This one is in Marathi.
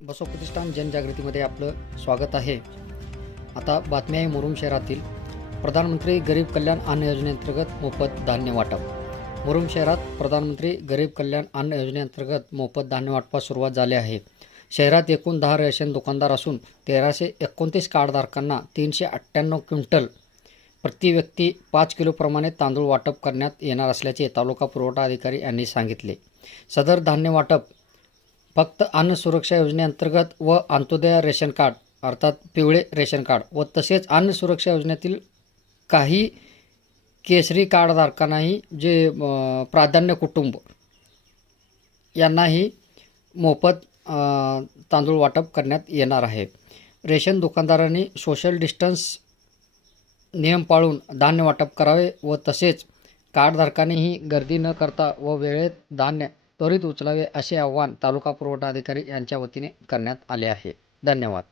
बसव प्रतिष्ठान जनजागृतीमध्ये आपलं स्वागत आहे। आता बातमी आहे मुरुम शहरातील प्रधानमंत्री गरीब कल्याण अन्न योजनेअंतर्गत मोफत धान्य वाटप। मुरुम शहरात प्रधानमंत्री गरीब कल्याण अन्न योजनेअंतर्गत मोफत धान्य वाटपास सुरुवात झाली आहे। शहरात एकूण 10 रेशन दुकानदार असून 1329 कार्डधारकांना 398 क्विंटल प्रति व्यक्ती 5 किलो प्रमाणे तांदूळ वाटप करण्यात येणार असल्याचे तालुका पुरवठा अधिकारी यांनी सांगितले। सदर धान्य वाटप फक्त अन्न सुरक्षा योजनेअंतर्गत व अंत्योदय रेशन कार्ड अर्थात पिवळे रेशन कार्ड व तसेच अन्न सुरक्षा योजनेतील काही केसरी कार्डधारकांनाही जे प्राधान्य कुटुंब यांनाही मोफत तांदूळ वाटप करण्यात येणार आहे। रेशन दुकानदारांनी सोशल डिस्टन्स नियम पाळून धान्य वाटप करावे व तसेच कार्डधारकांनीही गर्दी न करता व वेळेत धान्य त्वरित उचलावे असे आवाहन तालुका पुरवठा अधिकारी यांच्या वतीने करण्यात आले आहे। धन्यवाद।